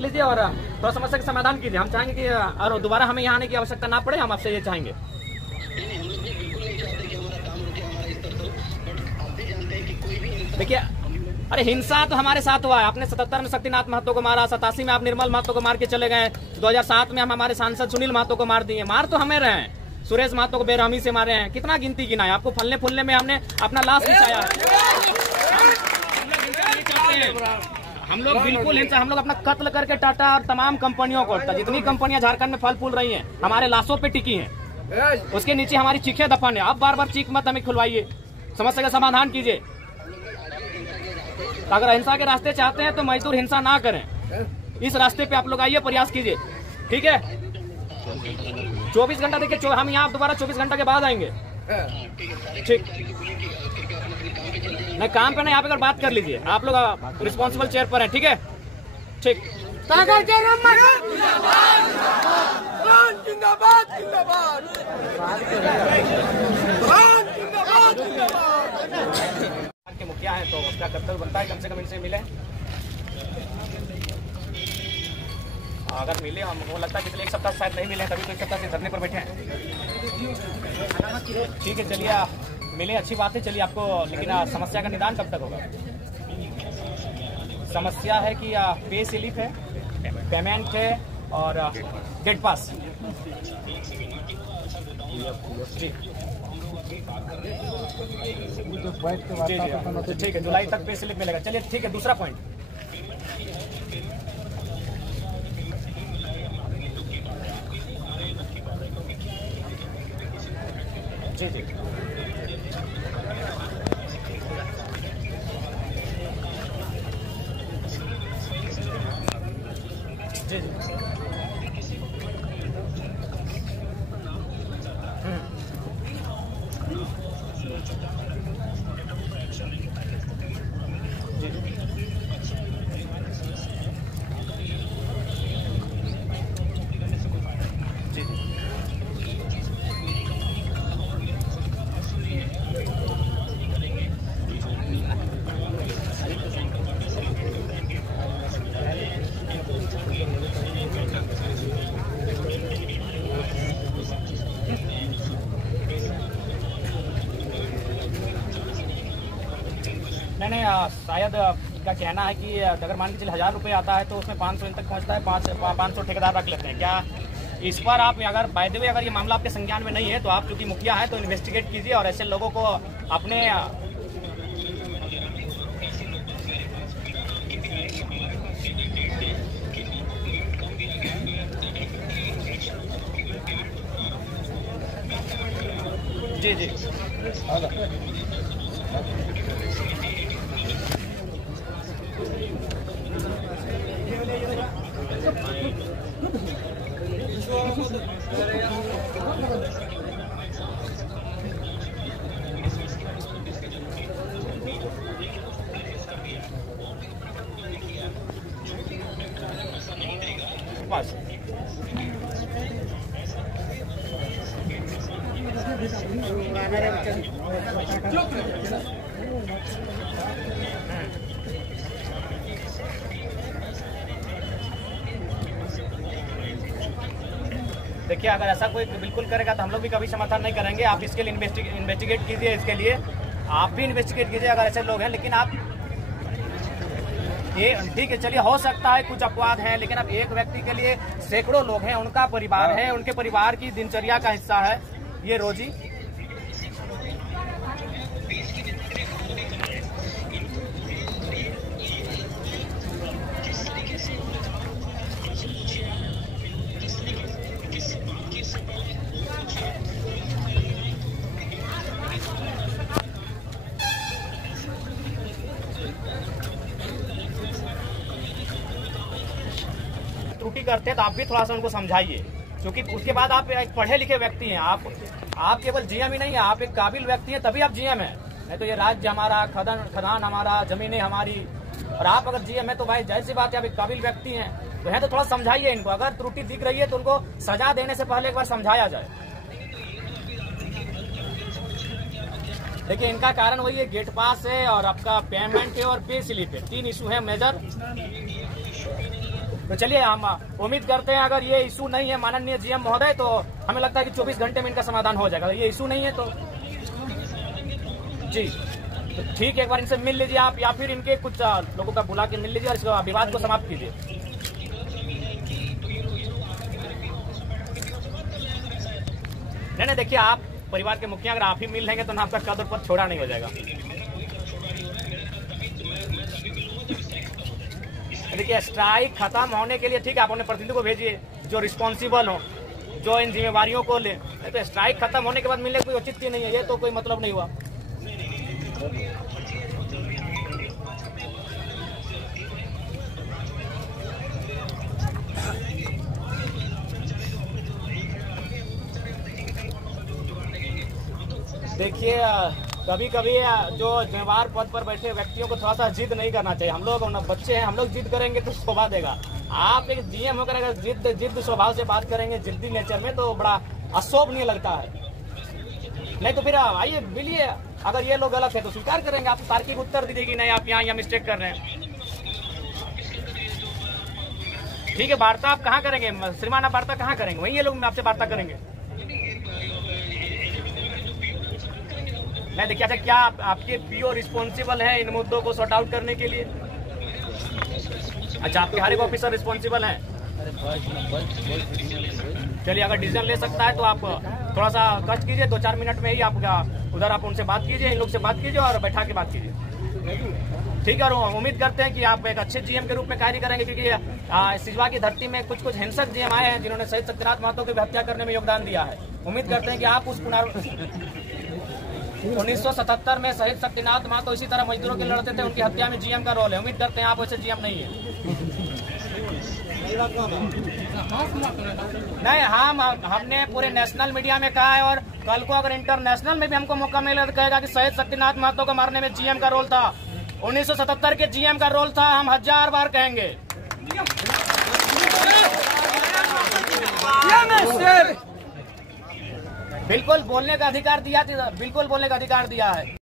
लीजिए और थोड़ा समस्या का समाधान कीजिए। हम चाहेंगे कि और दोबारा हमें यहाँ आने की आवश्यकता ना पड़े, हम आपसे ये चाहेंगे। देखिए, अरे हिंसा तो हमारे साथ हुआ है। आपने 77 में शक्तिनाथ महतो को मारा, 87 में आप निर्मल महतो को मार के चले गए, 2007 में हम हमारे सांसद सुनील महतो को मार दिए। मार तो हमें रहे हैं, सुरेश महतो को बेरहमी से मारे हैं। कितना गिनती गिना है? आपको फलने फूलने में हमने अपना लाश बिछाया। हम लोग बिल्कुल हिंसा, हम लोग अपना कत्ल करके टाटा और तमाम कंपनियों को, जितनी कंपनियां झारखंड में फल फूल रही हैं हमारे लाशों पे टिकी हैं, उसके नीचे हमारी चीखें दफन है। अब बार बार चीख मत हमें खुलवाइए, समस्या का समाधान कीजिए। अगर हिंसा के रास्ते चाहते हैं तो मजदूर हिंसा ना करें, इस रास्ते पे आप लोग आइए, प्रयास कीजिए, ठीक है? 24 घंटा देखिए, हम यहाँ दोबारा 24 घंटा के बाद आएंगे, ठीक? नहीं, काम पे नहीं, आप अगर बात कर लीजिए, आप लोग रिस्पॉन्सिबल चेयर पर हैं, ठीक है? ठीक। के मुखिया है तो उसका कर्तव्य बनता है कम से कम इनसे मिले। अगर मिले, हमको लगता है पिछले एक सप्ताह शायद नहीं मिले, तभी तो एक सप्ताह से धरने पर बैठे हैं। ठीक है, चलिए मिले, अच्छी बात है। चलिए आपको, लेकिन समस्या का निदान कब तक होगा? समस्या है कि पे स्लिप है, पेमेंट है और गेट पास। ठीक है, जुलाई तक पे स्लिप मिलेगा। चलिए ठीक है, दूसरा पॉइंट। जी जी जी जी नहीं, शायद इनका कहना है कि अगर मान के चलिए 1000 रुपये आता है तो उसमें 500 इन तक पहुंचता है, 500 ठेकेदार रख लेते हैं। क्या इस पर आप, अगर बाय द वे अगर ये मामला आपके संज्ञान में नहीं है तो आप चूंकि मुखिया है तो इन्वेस्टिगेट कीजिए और ऐसे लोगों को अपने जी जी बस देखिए, अगर ऐसा कोई बिल्कुल करेगा तो हम लोग भी कभी समर्थन नहीं करेंगे। आप इसके लिए इन्वेस्टिगेट कीजिए, इसके लिए आप भी इन्वेस्टिगेट कीजिए अगर ऐसे लोग हैं। लेकिन आप ये ठीक है, चलिए हो सकता है कुछ अपवाद हैं, लेकिन अब एक व्यक्ति के लिए सैकड़ों लोग हैं, उनका परिवार है, उनके परिवार की दिनचर्या का हिस्सा है ये रोजी। त्रुटि करते हैं तो आप भी थोड़ा सा उनको समझाइए, क्योंकि उसके बाद आप एक पढ़े लिखे व्यक्ति हैं, आप केवल जीएम ही नहीं है, आप एक काबिल व्यक्ति हैं, तभी आप जीएम हैं। नहीं तो ये राज्य हमारा, खदान हमारा, जमीनें हमारी, और आप अगर जीएम है तो भाई जाहिर सी बात है आप एक काबिल व्यक्ति हैं, तो है तो थोड़ा समझाइए इनको। अगर त्रुटि दिख रही है तो उनको सजा देने से पहले एक बार समझाया जाए। देखिए, इनका कारण वही है, गेट पास है और आपका पेमेंट है और पे स्लिप है, 3 इशू है मेजर। तो चलिए हम उम्मीद करते हैं अगर ये इशू नहीं है माननीय जीएम महोदय, तो हमें लगता है कि 24 घंटे में इनका समाधान हो जाएगा। ये इशू नहीं है तो जी तो ठीक है, एक बार इनसे मिल लीजिए आप, या फिर इनके कुछ लोगों का बुला के मिल लीजिए और इस विवाद को समाप्त कीजिए। नहीं देखिए, आप परिवार के मुखिया अगर आप ही मिल लेंगे तो ना आपका कदर पर छोड़ा नहीं हो जाएगा। देखिए स्ट्राइक खत्म होने के लिए ठीक है, आप अपने प्रतिनिधि को भेजिए जो रिस्पॉन्सिबल हो, जो इन जिम्मेवारियों को ले। तो स्ट्राइक खत्म होने के बाद मिलने कोई उचित नहीं है, ये तो कोई मतलब नहीं हुआ। देखिए कभी कभी जो जिम्मेवार पद पर बैठे व्यक्तियों को थोड़ा सा जिद नहीं करना चाहिए। हम लोग बच्चे हैं, हम लोग जिद करेंगे तो शोभा देगा। आप एक जीएम होकर अगर जिद स्वभाव से बात करेंगे, जिद्दी नेचर में, तो बड़ा अशोभनीय लगता है। नहीं तो फिर आइए मिलिए, अगर ये लोग गलत है तो स्वीकार करेंगे, आप तार्किक उत्तर दीजिए कि नहीं आप यहाँ मिस्टेक कर रहे हैं। ठीक है, वार्ता आप कहाँ करेंगे श्रीमान, आप वार्ता कहाँ करेंगे? वहीं ये लोग आपसे वार्ता करेंगे। नहीं देखिए, अच्छा क्या आपके पीओ रिस्पॉन्सिबल है इन मुद्दों को सॉर्ट आउट करने के लिए? अच्छा, आपके हर एक ऑफिसर रिस्पॉन्सिबल है? चलिए, अगर डिसीजन ले सकता है तो आप थोड़ा सा कष्ट कीजिए, 2-4 मिनट में ही आप उधर आप उनसे बात कीजिए, इन लोग से बात कीजिए और बैठा के बात कीजिए। ठीक है, और उम्मीद करते हैं कि आप एक अच्छे जीएम के रूप में कार्य करेंगे, क्योंकि सिजवा की धरती में कुछ हिंसक जीएम आए हैं जिन्होंने शहीद सत्यनाथ महतो की हत्या करने में योगदान दिया है। उम्मीद करते हैं कि आप उस 1977 में शहीद सत्यनाथ महतो इसी तरह मजदूरों के लड़ते थे, उनकी हत्या में जीएम का रोल है। उम्मीद करते हैं आप वैसे जीएम नहीं है। नहीं, हमने पूरे नेशनल मीडिया में कहा है, और कल को अगर इंटरनेशनल में भी हमको मौका मिले तो कहेगा कि शहीद सत्यनाथ महतो को मारने में जीएम का रोल था, 1977 के जीएम का रोल था, हम 1000 बार कहेंगे। बिल्कुल बोलने का अधिकार दिया है।